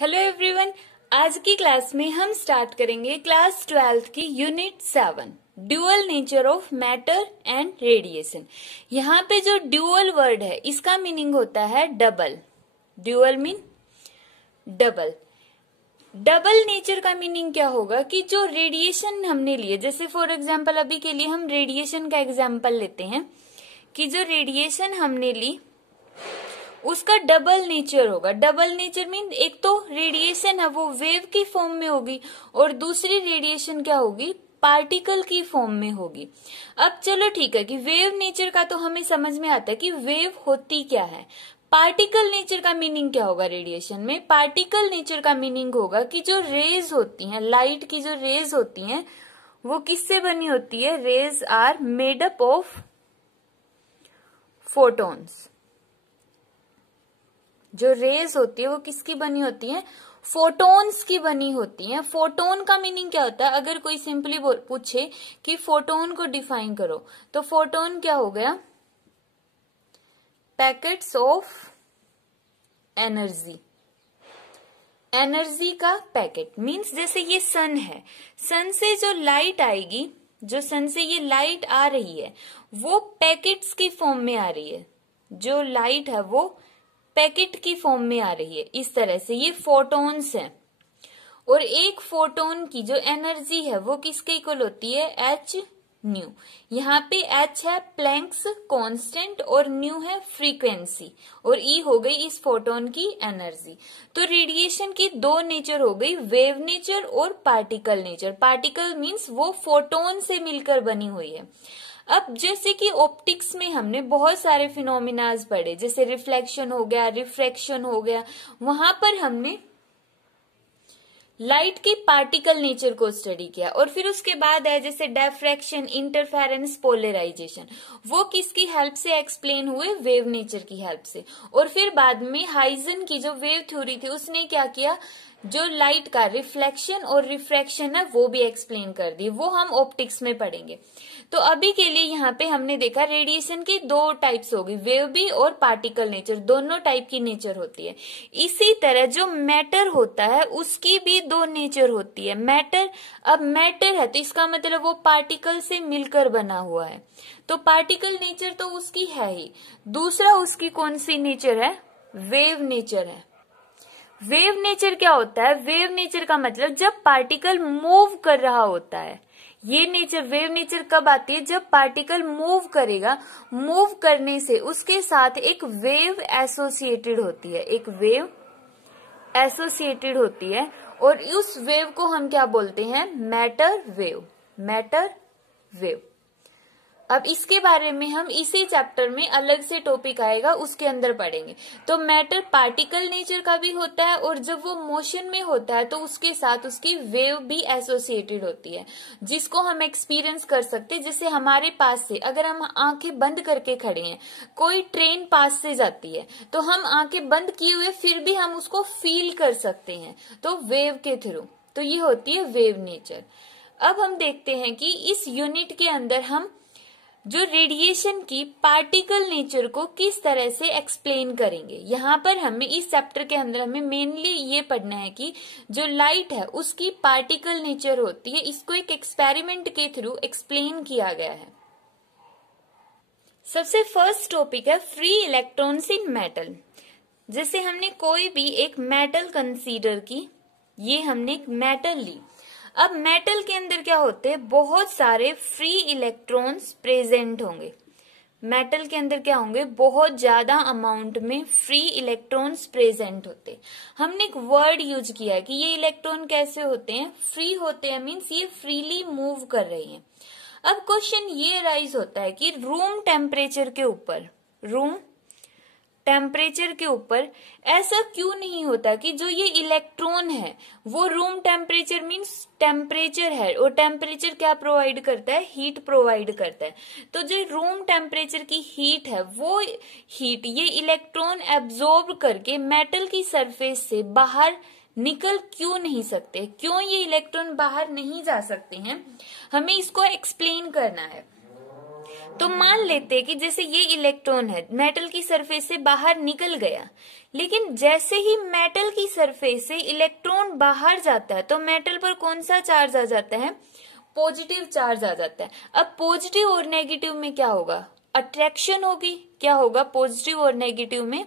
Hello everyone, आज की class में हम स्टार्ट करेंगे क्लास 12th की unit 7 dual nature of matter and radiation. यहाँ पे जो ड्यूअल वर्ड है इसका मीनिंग होता है double. Dual mean double. Double nature का मीनिंग क्या होगा कि जो रेडिएशन हमने लिए, जैसे फॉर एग्जाम्पल अभी के लिए हम रेडिएशन का एग्जाम्पल लेते हैं कि जो रेडिएशन हमने ली उसका डबल नेचर होगा। डबल नेचर मीन एक तो रेडिएशन है वो वेव की फॉर्म में होगी और दूसरी रेडिएशन क्या होगी, पार्टिकल की फॉर्म में होगी। अब चलो ठीक है कि वेव नेचर का तो हमें समझ में आता है कि वेव होती क्या है। पार्टिकल नेचर का मीनिंग क्या होगा रेडिएशन में? पार्टिकल नेचर का मीनिंग होगा कि जो रेज होती हैं, लाइट की जो रेज होती हैं वो किससे बनी होती है? Rays are made up of photons. जो रेज होती है वो किसकी बनी होती है? फोटॉन्स की बनी होती है। फोटोन का मीनिंग क्या होता है? अगर कोई सिंपली पूछे कि फोटोन को डिफाइन करो तो फोटोन क्या हो गया? Packets of energy. एनर्जी का पैकेट मीन्स जैसे ये सन है, सन से जो लाइट आएगी, जो सन से ये लाइट आ रही है वो पैकेट्स की फॉर्म में आ रही है। जो लाइट है वो पैकेट की फॉर्म में आ रही है। इस तरह से ये फोटॉन्स हैं और एक फोटोन की जो एनर्जी है वो किसके इक्वल होती है? H new. यहाँ पे एच है प्लैंक्स कांस्टेंट और न्यू है फ्रीक्वेंसी और ई हो गई इस फोटोन की एनर्जी। तो रेडिएशन की दो नेचर हो गई, वेव नेचर और पार्टिकल नेचर। पार्टिकल मीन्स वो फोटोन से मिलकर बनी हुई है। अब जैसे कि ऑप्टिक्स में हमने बहुत सारे फिनोमिनाज पढ़े, जैसे रिफ्लेक्शन हो गया, रिफ्रैक्शन हो गया, वहां पर हमने लाइट की पार्टिकल नेचर को स्टडी किया और फिर उसके बाद है जैसे डायफ्रैक्शन, इंटरफेरेंस, पोलराइजेशन, वो किसकी हेल्प से एक्सप्लेन हुए? वेव नेचर की हेल्प से। और फिर बाद में हाइजन की जो वेव थ्योरी थी उसने क्या किया? जो लाइट का रिफ्लेक्शन और रिफ्रैक्शन है वो भी एक्सप्लेन कर दी, वो हम ऑप्टिक्स में पढ़ेंगे। तो अभी के लिए यहाँ पे हमने देखा रेडिएशन की दो टाइप्स होगी, वेव भी और पार्टिकल नेचर, दोनों टाइप की नेचर होती है। इसी तरह जो मैटर होता है उसकी भी दो नेचर होती है। मैटर, अब मैटर है तो इसका मतलब वो पार्टिकल से मिलकर बना हुआ है, तो पार्टिकल नेचर तो उसकी है ही। दूसरा उसकी कौन सी नेचर है? वेव नेचर है। वेव नेचर क्या होता है? वेव नेचर का मतलब जब पार्टिकल मूव कर रहा होता है। ये नेचर, वेव नेचर कब आती है? जब पार्टिकल मूव करेगा, मूव करने से उसके साथ एक वेव एसोसिएटेड होती है, एक वेव एसोसिएटेड होती है और उस वेव को हम क्या बोलते हैं? Matter wave. Matter wave. अब इसके बारे में हम इसी चैप्टर में अलग से टॉपिक आएगा उसके अंदर पढ़ेंगे। तो मैटर पार्टिकल नेचर का भी होता है और जब वो मोशन में होता है तो उसके साथ उसकी वेव भी एसोसिएटेड होती है, जिसको हम एक्सपीरियंस कर सकते हैं। जैसे हमारे पास से अगर हम आंखें बंद करके खड़े हैं, कोई ट्रेन पास से जाती है तो हम आंखें बंद किए हुए फिर भी हम उसको फील कर सकते हैं, तो वेव के थ्रू। तो ये होती है वेव नेचर। अब हम देखते हैं कि इस यूनिट के अंदर हम जो रेडिएशन की पार्टिकल नेचर को किस तरह से एक्सप्लेन करेंगे। यहाँ पर हमें इस चैप्टर के अंदर हमें मेनली ये पढ़ना है कि जो लाइट है उसकी पार्टिकल नेचर होती है, इसको एक एक्सपेरिमेंट के थ्रू एक्सप्लेन किया गया है। सबसे फर्स्ट टॉपिक है फ्री इलेक्ट्रॉन्स इन मेटल। जैसे हमने कोई भी एक मेटल कंसीडर की, ये हमने एक मेटल ली। अब मेटल के अंदर क्या होते हैं? बहुत सारे फ्री इलेक्ट्रॉन्स प्रेजेंट होंगे। मेटल के अंदर क्या होंगे? बहुत ज्यादा अमाउंट में फ्री इलेक्ट्रॉन्स प्रेजेंट होते हैं। हमने एक वर्ड यूज किया है कि ये इलेक्ट्रॉन कैसे होते हैं? फ्री होते हैं, मीन्स ये फ्रीली मूव कर रही हैं। अब क्वेश्चन ये राइज होता है कि रूम टेम्परेचर के ऊपर, रूम टेम्परेचर के ऊपर ऐसा क्यों नहीं होता कि जो ये इलेक्ट्रॉन है वो रूम टेम्परेचर मीन्स टेम्परेचर है और टेम्परेचर क्या प्रोवाइड करता है? हीट प्रोवाइड करता है। तो जो रूम टेम्परेचर की हीट है वो हीट ये इलेक्ट्रॉन एब्जॉर्ब करके मेटल की सरफेस से बाहर निकल क्यों नहीं सकते? क्यों ये इलेक्ट्रॉन बाहर नहीं जा सकते हैं? हमें इसको एक्सप्लेन करना है। तो मान लेते हैं कि जैसे ये इलेक्ट्रॉन है, मेटल की सरफेस से बाहर निकल गया, लेकिन जैसे ही मेटल की सरफेस से इलेक्ट्रॉन बाहर जाता है तो मेटल पर कौन सा चार्ज आ जाता है? पॉजिटिव चार्ज आ जाता है। अब पॉजिटिव और नेगेटिव में क्या होगा? अट्रैक्शन होगी। क्या होगा? पॉजिटिव और नेगेटिव में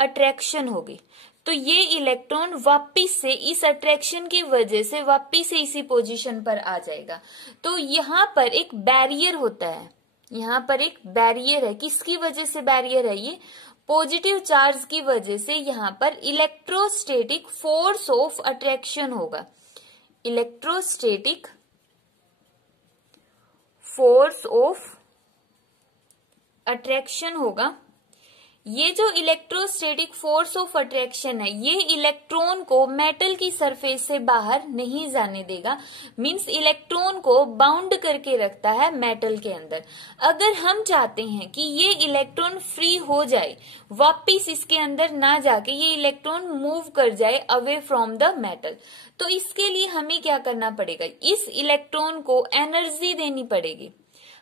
अट्रैक्शन होगी। तो ये इलेक्ट्रॉन वापिस से इस अट्रैक्शन की वजह से वापिस से इसी पोजीशन पर आ जाएगा। तो यहाँ पर एक बैरियर होता है, यहाँ पर एक बैरियर है। किसकी वजह से बैरियर है? ये पॉजिटिव चार्ज की वजह से यहाँ पर इलेक्ट्रोस्टैटिक फोर्स ऑफ अट्रैक्शन होगा। इलेक्ट्रोस्टैटिक फोर्स ऑफ अट्रैक्शन होगा। ये जो इलेक्ट्रोस्टैटिक फोर्स ऑफ अट्रैक्शन है, ये इलेक्ट्रॉन को मेटल की सरफेस से बाहर नहीं जाने देगा। मींस इलेक्ट्रॉन को बाउंड करके रखता है मेटल के अंदर। अगर हम चाहते हैं कि ये इलेक्ट्रॉन फ्री हो जाए, वापिस इसके अंदर ना जाके ये इलेक्ट्रॉन मूव कर जाए अवे फ्रॉम द मेटल, तो इसके लिए हमें क्या करना पड़ेगा? इस इलेक्ट्रॉन को एनर्जी देनी पड़ेगी।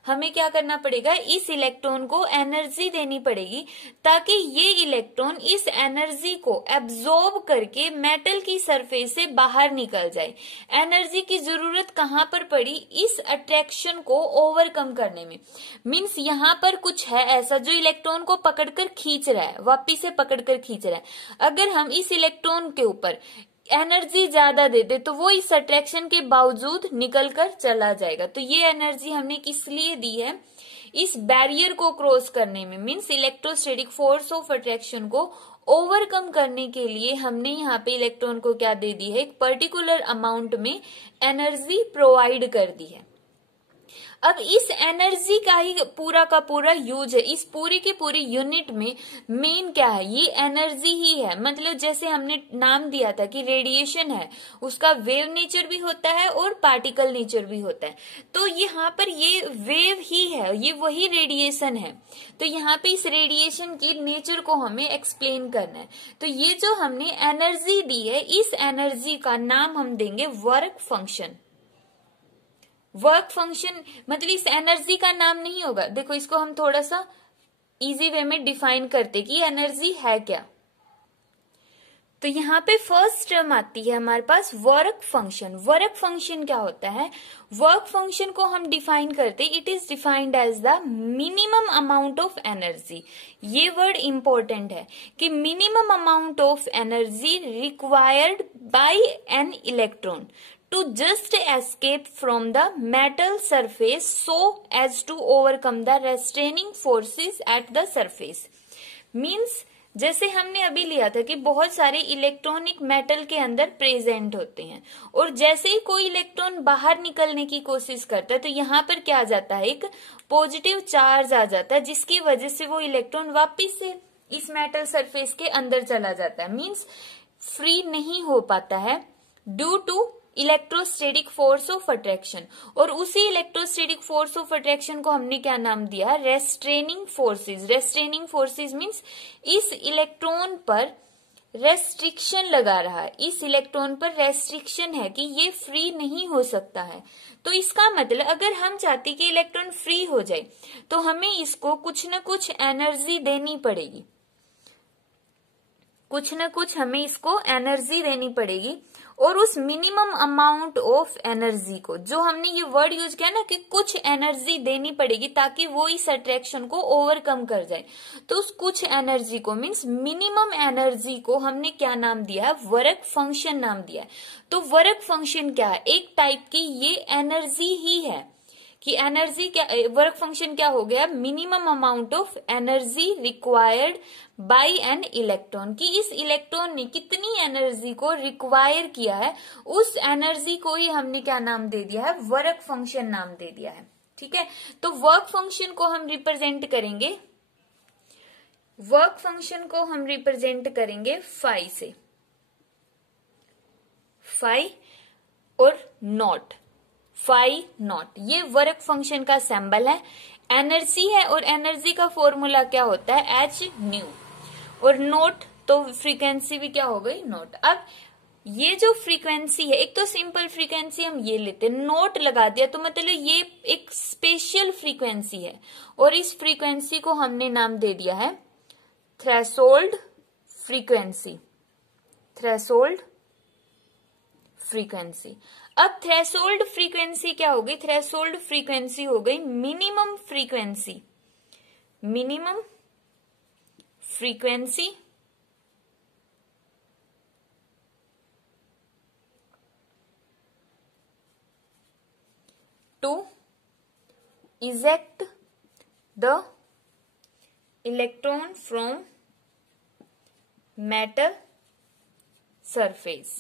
हमें क्या करना पड़ेगा? इस इलेक्ट्रॉन को एनर्जी देनी पड़ेगी ताकि ये इलेक्ट्रॉन इस एनर्जी को एब्जॉर्ब करके मेटल की सरफेस से बाहर निकल जाए। एनर्जी की जरूरत कहाँ पर पड़ी? इस अट्रैक्शन को ओवरकम करने में। मींस यहाँ पर कुछ है ऐसा जो इलेक्ट्रॉन को पकड़कर खींच रहा है, वापिस से पकड़कर खींच रहा है। अगर हम इस इलेक्ट्रॉन के ऊपर एनर्जी ज्यादा दे दे तो वो इस अट्रैक्शन के बावजूद निकल कर चला जाएगा। तो ये एनर्जी हमने किस लिए दी है? इस बैरियर को क्रॉस करने में। Means electrostatic force of attraction को ओवरकम करने के लिए हमने यहाँ पे इलेक्ट्रॉन को क्या दे दी है? एक पर्टिकुलर अमाउंट में एनर्जी प्रोवाइड कर दी है। अब इस एनर्जी का ही पूरा का पूरा यूज है। इस पूरी की पूरी यूनिट में मेन क्या है? ये एनर्जी ही है। मतलब जैसे हमने नाम दिया था कि रेडिएशन है, उसका वेव नेचर भी होता है और पार्टिकल नेचर भी होता है। तो यहाँ पर ये वेव ही है, ये वही रेडिएशन है। तो यहाँ पे इस रेडिएशन की नेचर को हमें एक्सप्लेन करना है। तो ये जो हमने एनर्जी दी है, इस एनर्जी का नाम हम देंगे वर्क फंक्शन। वर्क फंक्शन मतलब इस एनर्जी का नाम नहीं होगा। देखो इसको हम थोड़ा सा इजी वे में डिफाइन करते कि एनर्जी है क्या। तो यहाँ पे फर्स्ट टर्म आती है हमारे पास वर्क फंक्शन। वर्क फंक्शन क्या होता है? वर्क फंक्शन को हम डिफाइन करते, it is defined as the minimum amount of energy. ये वर्ड इंपॉर्टेंट है कि minimum amount of energy required by an electron to just escape from the metal surface so as to overcome the restraining forces at the surface. Means जैसे हमने अभी लिया था कि बहुत सारे इलेक्ट्रॉनिक मेटल के अंदर प्रेजेंट होते हैं और जैसे ही कोई इलेक्ट्रॉन बाहर निकलने की कोशिश करता है तो यहाँ पर क्या आ जाता है? एक पॉजिटिव चार्ज आ जाता है, जिसकी वजह से वो इलेक्ट्रॉन वापिस से इस मेटल सरफेस के अंदर चला जाता है। मीन्स फ्री नहीं हो पाता है due to electrostatic force of attraction. और उसी इलेक्ट्रोस्टैटिक फोर्स ऑफ अट्रैक्शन को हमने क्या नाम दिया? Restraining forces. Restraining forces means इस इलेक्ट्रॉन पर रेस्ट्रिक्शन लगा रहा है, इस इलेक्ट्रॉन पर रेस्ट्रिक्शन है कि ये फ्री नहीं हो सकता है। तो इसका मतलब अगर हम चाहते कि इलेक्ट्रॉन फ्री हो जाए तो हमें इसको कुछ न कुछ एनर्जी देनी पड़ेगी, कुछ न कुछ हमें इसको एनर्जी देनी पड़ेगी। और उस मिनिमम अमाउंट ऑफ एनर्जी को, जो हमने ये वर्ड यूज किया ना कि कुछ एनर्जी देनी पड़ेगी ताकि वो इस अट्रैक्शन को ओवरकम कर जाए, तो उस कुछ एनर्जी को मींस मिनिमम एनर्जी को हमने क्या नाम दिया है? वर्क फंक्शन नाम दिया है। तो वर्क फंक्शन क्या है? एक टाइप की ये एनर्जी ही है कि एनर्जी क्या, वर्क फंक्शन क्या हो गया? Minimum amount of energy required by an electron, कि इस इलेक्ट्रॉन ने कितनी एनर्जी को रिक्वायर किया है, उस एनर्जी को ही हमने क्या नाम दे दिया है? वर्क फंक्शन नाम दे दिया है। ठीक है, तो वर्क फंक्शन को हम रिप्रेजेंट करेंगे, वर्क फंक्शन को हम रिप्रेजेंट करेंगे फाई से, फाई और नॉट, फाई नॉट, ये वर्क फंक्शन का सिंबल है। एनर्जी है और एनर्जी का फॉर्मूला क्या होता है? एच न्यू, और नोट तो फ्रीक्वेंसी भी क्या हो गई? नोट। अब ये जो फ्रीक्वेंसी है, एक तो सिंपल फ्रीक्वेंसी हम ये लेते हैं, नोट लगा दिया तो मतलब ये एक स्पेशल फ्रीक्वेंसी है और इस फ्रीक्वेंसी को हमने नाम दे दिया है थ्रेशोल्ड फ्रीक्वेंसी। Threshold frequency. अब थ्रेशोल्ड फ्रीक्वेंसी क्या होगी? थ्रेशोल्ड फ्रीक्वेंसी हो गई minimum frequency. Minimum frequency to eject the electron from metal surface।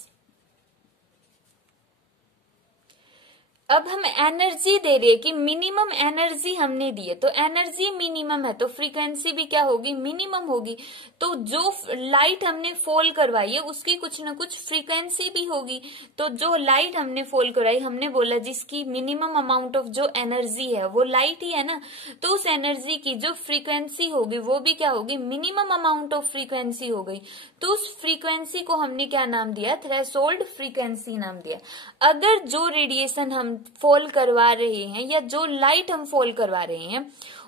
अब हम एनर्जी दे रहे हैं कि मिनिमम एनर्जी हमने दी है, तो एनर्जी मिनिमम है तो फ्रीक्वेंसी भी क्या होगी? मिनिमम होगी। तो जो लाइट हमने फॉल करवाई है उसकी कुछ ना कुछ फ्रीक्वेंसी भी होगी। तो जो लाइट हमने फॉल करवाई, हमने बोला जिसकी मिनिमम अमाउंट ऑफ जो एनर्जी है वो लाइट ही है ना, तो उस एनर्जी की जो फ्रीक्वेंसी होगी वो भी क्या होगी? मिनिमम अमाउंट ऑफ फ्रीक्वेंसी हो गई। तो उस फ्रीक्वेंसी को हमने क्या नाम दिया? थ्रेशोल्ड फ्रीक्वेंसी नाम दिया। अगर जो रेडिएशन हम फॉल करवा रहे हैं या जो लाइट हम फॉल करवा रहे हैं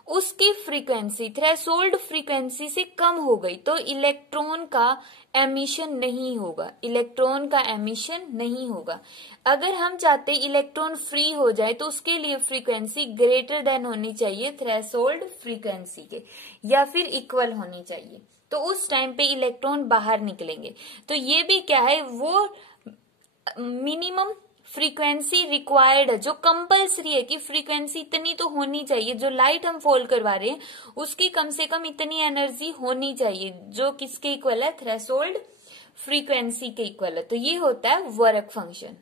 उसकी फ्रीक्वेंसी थ्रेशोल्ड फ्रीक्वेंसी से कम हो गई तो इलेक्ट्रॉन का एमिशन नहीं होगा। इलेक्ट्रॉन का एमिशन नहीं होगा। अगर हम चाहते इलेक्ट्रॉन फ्री हो जाए तो उसके लिए फ्रीक्वेंसी ग्रेटर देन होनी चाहिए थ्रेशोल्ड फ्रीक्वेंसी के, या फिर इक्वल होनी चाहिए, तो उस टाइम पे इलेक्ट्रॉन बाहर निकलेंगे। तो ये भी क्या है? वो मिनिमम फ्रीक्वेंसी रिक्वायर्ड है, जो कंपल्सरी है कि फ्रीक्वेंसी इतनी तो होनी चाहिए, जो लाइट हम फॉल करवा रहे हैं उसकी कम से कम इतनी एनर्जी होनी चाहिए, जो किसके इक्वल है? थ्रेशोल्ड फ्रीक्वेंसी के इक्वल है। तो ये होता है वर्क फंक्शन।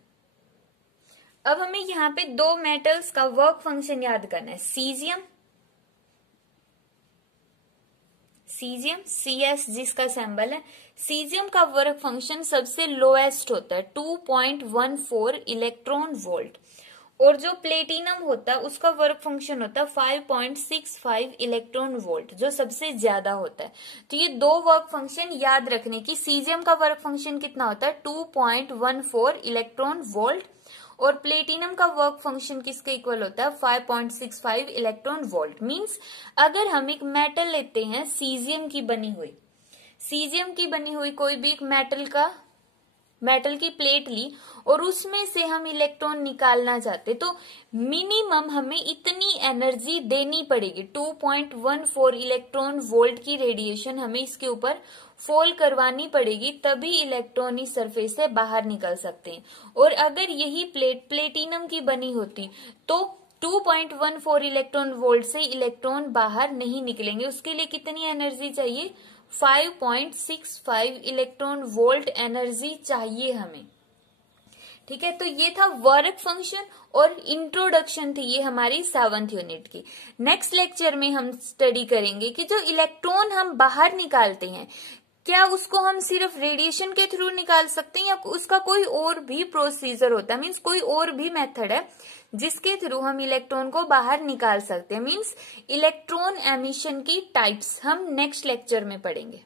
अब हमें यहाँ पे दो मेटल्स का वर्क फंक्शन याद करना है। सीजियम, सीजियम CS जिसका सिंबल है, सीजियम का वर्क फंक्शन सबसे लोएस्ट होता है 2.14 इलेक्ट्रॉन वोल्ट, और जो प्लेटिनम होता है उसका वर्क फंक्शन होता है 5.65 इलेक्ट्रॉन वोल्ट, जो सबसे ज्यादा होता है। तो ये दो वर्क फंक्शन याद रखने की। सीजियम का वर्क फंक्शन कितना होता है? 2.14 इलेक्ट्रॉन वोल्ट, और प्लेटिनम का वर्क फंक्शन किसके इक्वल होता है? 5.65 इलेक्ट्रॉन वोल्ट। मींस अगर हम एक मेटल लेते हैं सीजियम की बनी हुई, सीजियम की बनी हुई कोई भी एक मेटल की प्लेट ली और उसमें से हम इलेक्ट्रॉन निकालना चाहते तो मिनिमम हमें इतनी एनर्जी देनी पड़ेगी। 2.14 इलेक्ट्रॉन वोल्ट की रेडिएशन हमें इसके ऊपर फॉल करवानी पड़ेगी, तभी इलेक्ट्रॉन इस सरफेस से बाहर निकल सकते हैं। और अगर यही प्लेट प्लेटिनम की बनी होती तो 2.14 इलेक्ट्रॉन वोल्ट से इलेक्ट्रॉन बाहर नहीं निकलेंगे। उसके लिए कितनी एनर्जी चाहिए? 5.65 इलेक्ट्रॉन वोल्ट एनर्जी चाहिए हमें। ठीक है, तो ये था वर्क फंक्शन और इंट्रोडक्शन थी ये हमारी 7th यूनिट की। नेक्स्ट लेक्चर में हम स्टडी करेंगे कि जो इलेक्ट्रॉन हम बाहर निकालते हैं, क्या उसको हम सिर्फ रेडिएशन के थ्रू निकाल सकते हैं या उसका कोई और भी प्रोसीजर होता है, मीन्स कोई और भी मेथड है जिसके थ्रू हम इलेक्ट्रॉन को बाहर निकाल सकते हैं। मीन्स इलेक्ट्रॉन एमिशन की टाइप्स हम नेक्स्ट लेक्चर में पढ़ेंगे।